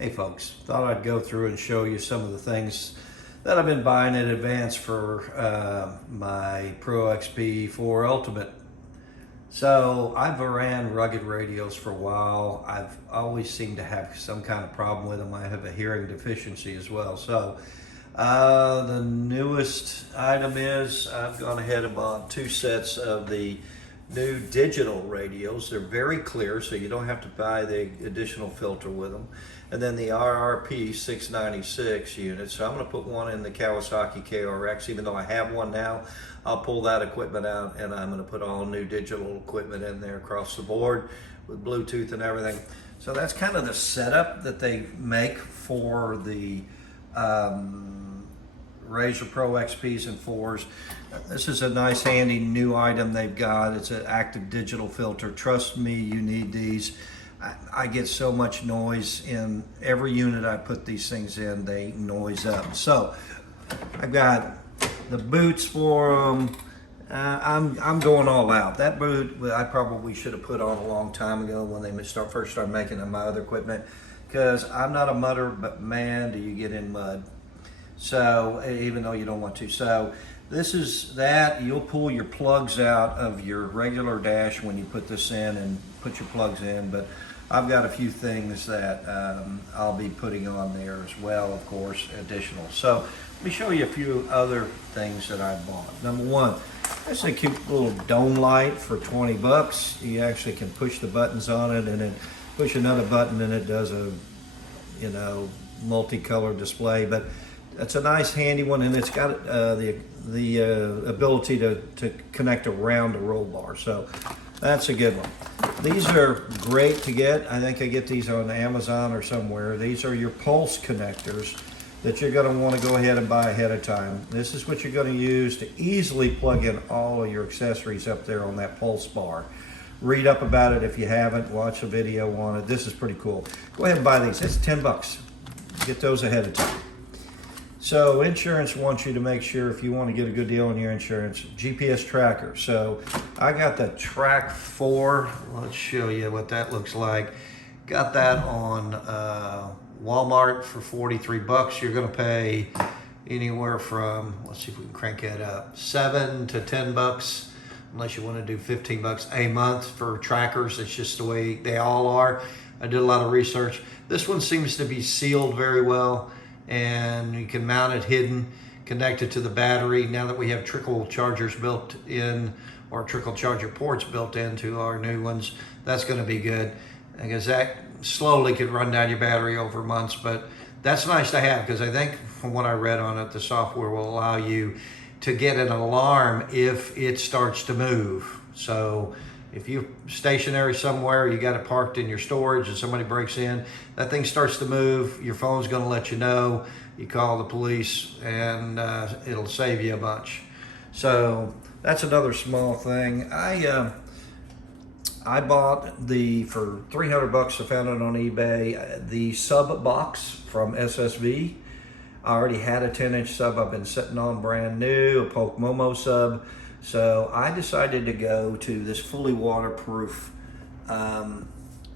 Hey folks, thought I'd go through and show you some of the things that I've been buying in advance for my Pro XP 4 Ultimate. So I've ran rugged radios for a while. I've always seemed to have some kind of problem with them. I have a hearing deficiency as well. So the newest item is I've gone ahead and bought 2 sets of the new digital radios. They're very clear, so you don't have to buy the additional filter with them. And then the RRP 696 unit. So I'm going to put one in the Kawasaki KRX. Even though I have one now, I'll pull that equipment out and I'm going to put all new digital equipment in there across the board with Bluetooth and everything. So that's kind of the setup that they make for the RZR Pro XPs and 4s. This is a nice handy new item they've got. It's an active digital filter. Trust me, you need these. I get so much noise in every unit I put these things in, they noise up. So I've got the boots for them. I'm going all out. That boot I probably should have put on a long time ago when they first started making my other equipment, because I'm not a mudder, but man, do you get in mud. So even though you don't want to. So this is that. You'll pull your plugs out of your regular dash when you put this in and put your plugs in, but I've got a few things that I'll be putting on there as well, of course, additional. So let me show you a few other things that I bought. Number one, that's a cute little dome light for 20 bucks. You actually can push the buttons on it and then push another button and it does a, multicolored display. But it's a nice handy one, and it's got the ability to connect around the roll bar. So that's a good one. These are great to get. I think I get these on Amazon or somewhere. These are your pulse connectors that you're going to want to go ahead and buy ahead of time. This is what you're going to use to easily plug in all of your accessories up there on that pulse bar. Read up about it if you haven't. Watch a video on it. This is pretty cool. Go ahead and buy these. It's 10 bucks. Get those ahead of time. So insurance wants you to make sure, if you want to get a good deal on your insurance, GPS tracker. So I got the Track 4. Let's show you what that looks like. Got that on Walmart for 43 bucks. You're going to pay anywhere from, let's see if we can crank it up, 7 to 10 bucks, unless you want to do 15 bucks a month for trackers. It's just the way they all are. I did a lot of research. This one seems to be sealed very well, and you can mount it hidden, connect it to the battery. Now that we have trickle chargers built in, or trickle charger ports built into our new ones, that's going to be good, because that slowly could run down your battery over months. But that's nice to have, because I think from what I read on it, the software will allow you to get an alarm if it starts to move. So if you're stationary somewhere, you got it parked in your storage and somebody breaks in, that thing starts to move, your phone's going to let you know. You call the police and it'll save you a bunch. So that's another small thing. I bought for 300 bucks. I found it on eBay, the sub box from SSV. I already had a 10-inch sub I've been sitting on, brand new, a Polk Momo sub. So I decided to go to this fully waterproof MX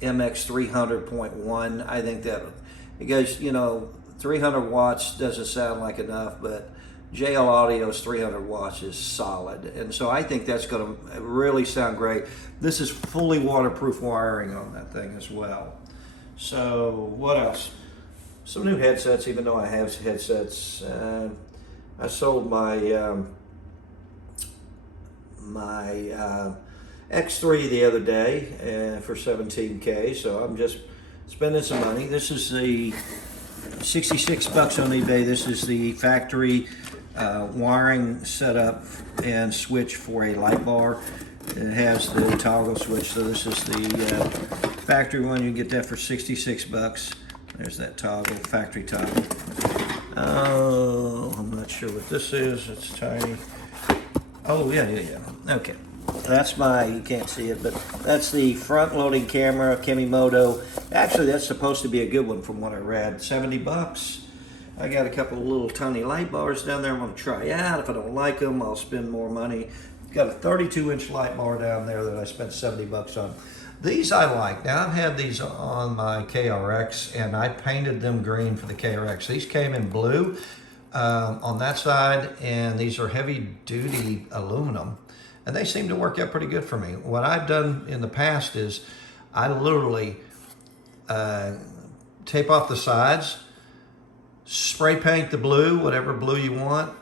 300.1. I think that, because 300 watts doesn't sound like enough, but JL Audio's 300 watts is solid. And so I think that's going to really sound great. This is fully waterproof wiring on that thing as well. So what else? Some new headsets, even though I have headsets. I sold my X3 the other day for 17K, so I'm just spending some money. This is the 66 bucks on eBay. This is the factory wiring setup and switch for a light bar. It has the toggle switch, so this is the factory one. You get that for 66 bucks. There's that toggle, factory toggle. Oh, I'm not sure what this is. It's tiny. Oh, yeah. Okay. That's you can't see it, but that's the front-loading camera, Kimimoto. Actually, that's supposed to be a good one from what I read. 70 bucks. I got a couple of little tiny light bars down there I'm going to try out. If I don't like them, I'll spend more money. Got a 32-inch light bar down there that I spent 70 bucks on. These I like. Now I've had these on my KRX and I painted them green for the KRX. These came in blue on that side, and these are heavy duty aluminum, and they seem to work out pretty good for me. What I've done in the past is I literally tape off the sides, spray paint the blue, whatever blue you want,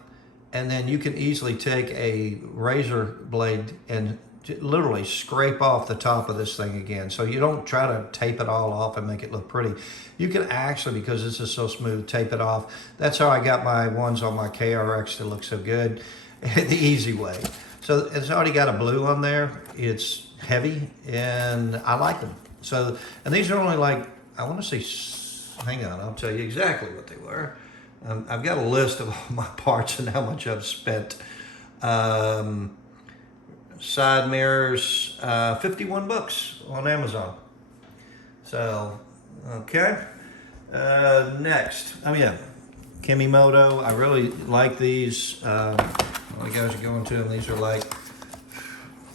and then you can easily take a razor blade and literally scrape off the top of this thing again. So you don't try to tape it all off and make it look pretty. You can actually, because this is so smooth, tape it off. That's how I got my ones on my KRX that look so good, the easy way. So it's already got a blue on there. It's heavy and I like them. So, and these are only like, I want to say, hang on, I'll tell you exactly what they were. I've got a list of all my parts and how much I've spent. Side mirrors, 51 bucks on Amazon. So, okay. Next, oh yeah, Kimimoto. I really like these. All you guys are going to them. These are like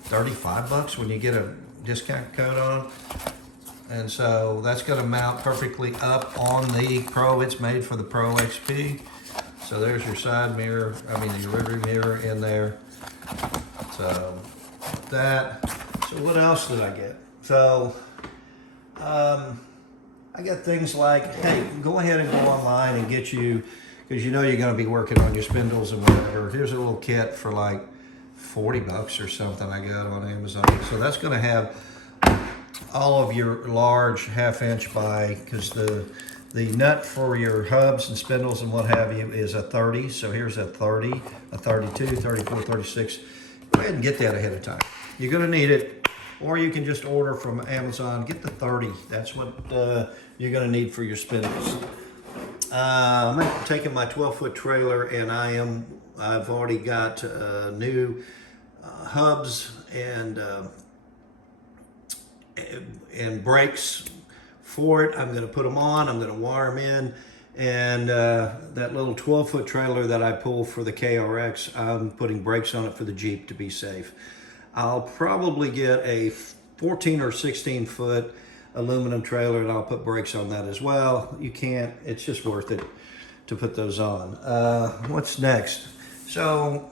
35 bucks when you get a discount code on them. And so that's going to mount perfectly up on the Pro. It's made for the Pro XP. So there's your side mirror, your rear mirror in there. So that. So what else did I get? So I got things like, hey, go ahead and go online and get you, because you know you're going to be working on your spindles and whatever. Here's a little kit for like 40 bucks or something I got on Amazon. So that's going to have all of your large 1/2 inch by, because the nut for your hubs and spindles and what have you is a 30. So here's a 30, a 32, 34, 36. Go ahead and get that ahead of time. You're going to need it, or you can just order from Amazon. Get the 30. That's what you're going to need for your spindles. I'm taking my 12-foot trailer, and I've already got new hubs and brakes for it. I'm going to put them on. I'm going to wire them in. And that little 12-foot trailer that I pull for the KRX, I'm putting brakes on it for the Jeep to be safe. I'll probably get a 14 or 16-foot aluminum trailer, and I'll put brakes on that as well. You can't, it's just worth it to put those on. What's next? So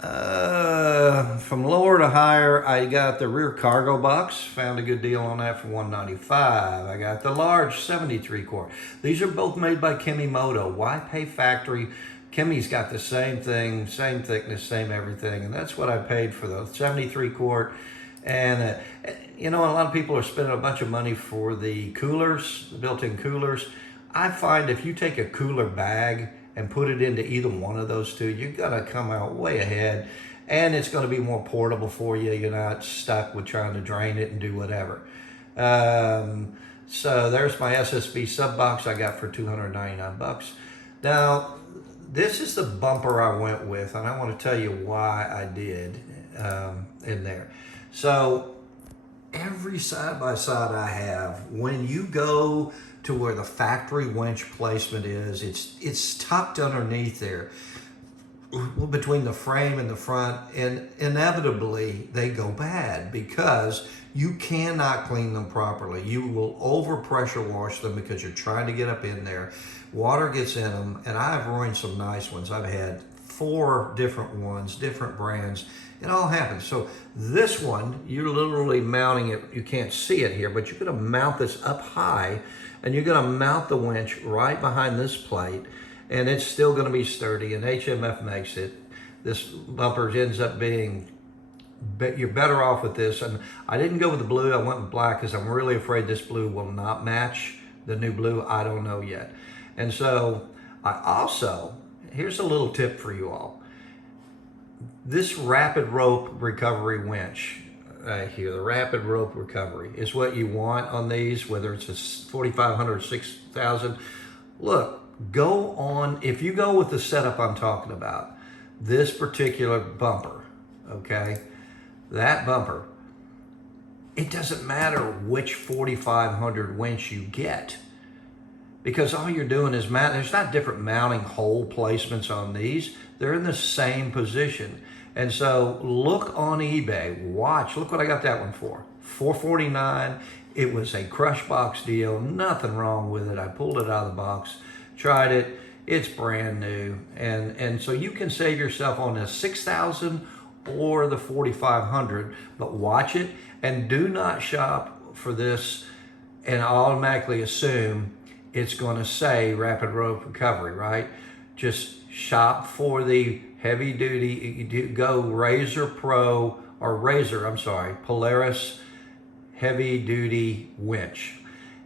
from lower to higher, I got the rear cargo box. Found a good deal on that for $195. I got the large 73 quart. These are both made by Kimimoto. Why pay factory? Kimi's got the same thing, same thickness, same everything, and that's what I paid for the 73 quart. And a lot of people are spending a bunch of money for the coolers, the built-in coolers. I find if you take a cooler bag and put it into either one of those two, you're gonna come out way ahead, and it's gonna be more portable for you. You're not stuck with trying to drain it and do whatever. So there's my SSB sub box I got for 299 bucks. Now, this is the bumper I went with, and I want to tell you why I did in there. So every side-by-side I have, when you go to where the factory winch placement is, it's tucked underneath there between the frame and the front, and inevitably they go bad because you cannot clean them properly. You will overpressure wash them because you're trying to get up in there. Water gets in them, and I've ruined some nice ones. I've had 4 different ones, different brands. It all happens. So this one, you're literally mounting it. You can't see it here, but you're going to mount this up high, and you're going to mount the winch right behind this plate, and it's still going to be sturdy, and HMF makes it. This bumper ends up being, you're better off with this. And I didn't go with the blue. I went with black because I'm really afraid this blue will not match the new blue. I don't know yet. And so I also, here's a little tip for you all. This rapid rope recovery winch right here, the rapid rope recovery, is what you want on these, whether it's a 4,500 or 6,000. Look, go on, if you go with the setup I'm talking about, this particular bumper, okay, that bumper, it doesn't matter which 4,500 winch you get, because all you're doing is mounting. There's not different mounting hole placements on these. They're in the same position. And so look on eBay, watch, look what I got that one for. $449. It was a crush box deal, nothing wrong with it. I pulled it out of the box, tried it. It's brand new, and so you can save yourself on the 6,000 or the 4,500. But watch it, and do not shop for this and automatically assume it's going to say rapid rope recovery, right? Just shop for the heavy duty. You go RZR Pro or Polaris heavy duty winch.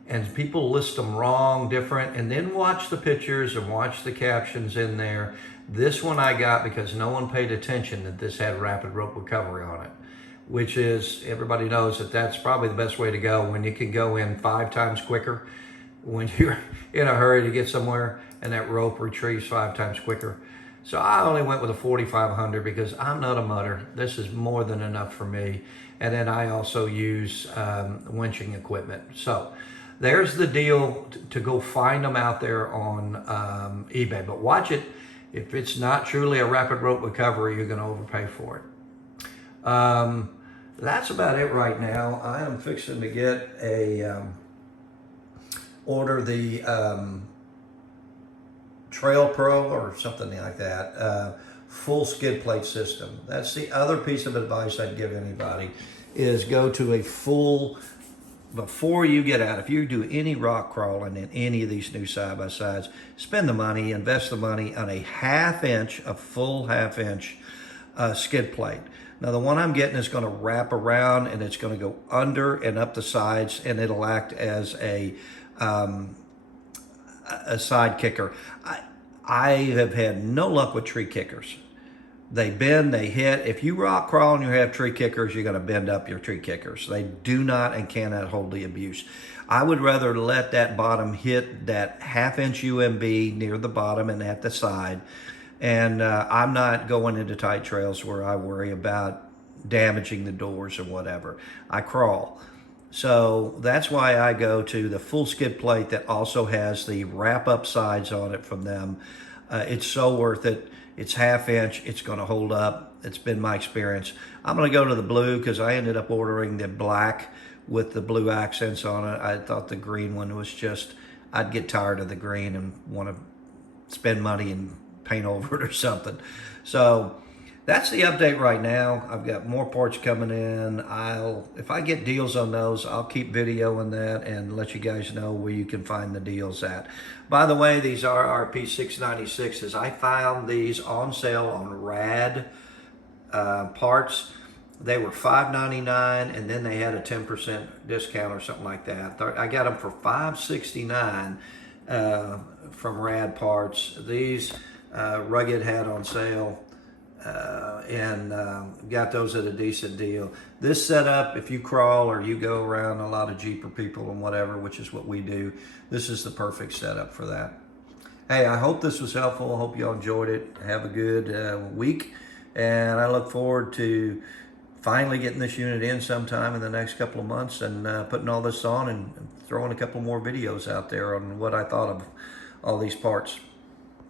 And people list them wrong, different, and then watch the pictures and watch the captions in there. This one I got because no one paid attention that this had rapid rope recovery on it, which is, everybody knows that that's probably the best way to go when you can go in 5 times quicker when you're in a hurry to get somewhere, and that rope retrieves 5 times quicker. So I only went with a 4,500 because I'm not a mudder. This is more than enough for me. And then I also use winching equipment. So there's the deal to go find them out there on eBay. But watch it. If it's not truly a rapid rope recovery, you're going to overpay for it. That's about it right now. I am fixing to get order the Trail Pro or something like that, full skid plate system. That's the other piece of advice I'd give anybody, is go to a full, before you get out, if you do any rock crawling in any of these new side-by-sides, spend the money, invest the money on a full half inch skid plate. Now the one I'm getting is going to wrap around, and it's going to go under and up the sides, and it'll act as a side kicker. I have had no luck with tree kickers. They bend, they hit. If you rock crawl and you have tree kickers, you're going to bend up your tree kickers. They do not and cannot hold the abuse. I would rather let that bottom hit that half-inch UMB near the bottom and at the side. And I'm not going into tight trails where I worry about damaging the doors or whatever. I crawl. So that's why I go to the full skid plate that also has the wrap-up sides on it from them. It's so worth it. It's half inch. It's going to hold up. It's been my experience. I'm going to go to the blue because I ended up ordering the black with the blue accents on it. I thought the green one was just, I'd get tired of the green and want to spend money and paint over it or something. So that's the update right now. I've got more parts coming in. If I get deals on those, I'll keep videoing that and let you guys know where you can find the deals at. By the way, these RRP 696s, I found these on sale on Rad parts. They were $5.99, and then they had a 10% discount or something like that. I got them for $5.69 from Rad parts. These Rugged had on sale. And got those at a decent deal. This setup, if you crawl or you go around a lot of Jeeper people and whatever, which is what we do, this is the perfect setup for that. Hey, I hope this was helpful. I hope y'all enjoyed it. Have a good week, and I look forward to finally getting this unit in sometime in the next couple of months and putting all this on and throwing a couple more videos out there on what I thought of all these parts.